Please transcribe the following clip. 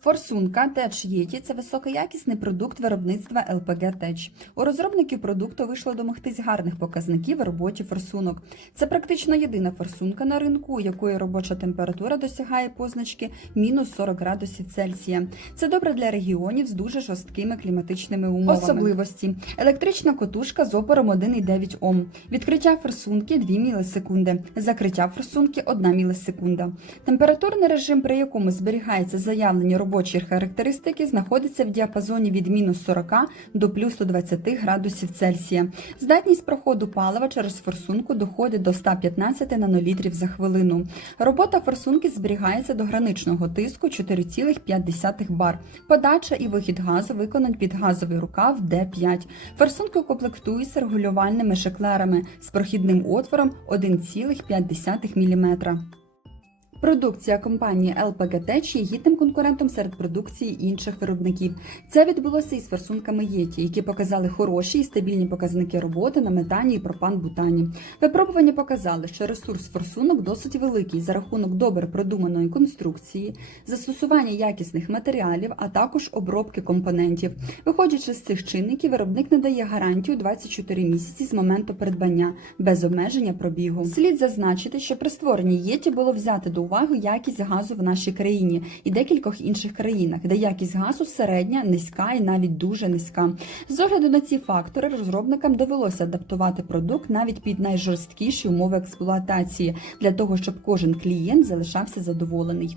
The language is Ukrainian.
Форсунка Теч Єті це високоякісний продукт виробництва ЛПГ Теч. У розробників продукту вийшло домогтись гарних показників в роботі форсунок. Це практично єдина форсунка на ринку, у якої робоча температура досягає позначки мінус 40 градусів Цельсія. Це добре для регіонів з дуже жорсткими кліматичними умовами. Особливості: електрична котушка з опором 1,9 Ом, відкриття форсунки 2 мілісекунди, закриття форсунки 1 мілісекунда. Температурний режим, при якому зберігається заявлені робочі характеристики, знаходиться в діапазоні від мінус 40 до плюс 120 градусів Цельсія. Здатність проходу палива через форсунку доходить до 115 нанолітрів за хвилину. Робота форсунки зберігається до граничного тиску 4,5 бар. Подача і вихід газу виконані під газовий рукав Д5. Форсунки комплектуються регулювальними шеклерами з прохідним отвором 1,5 мм. Продукція компанії Tech є гідним конкурентом серед продукції інших виробників. Це відбулося із форсунками Єті, які показали хороші і стабільні показники роботи на метані і пропан-бутані. Випробування показали, що ресурс форсунок досить великий за рахунок добре продуманої конструкції, застосування якісних матеріалів, а також обробки компонентів. Виходячи з цих чинників, виробник надає гарантію 24 місяці з моменту придбання без обмеження пробігу. Слід зазначити, що при створенні єті було взяти до уваги якість газу в нашій країні і декількох інших країнах, де якість газу середня, низька і навіть дуже низька. З огляду на ці фактори розробникам довелося адаптувати продукт навіть під найжорсткіші умови експлуатації для того, щоб кожен клієнт залишався задоволений.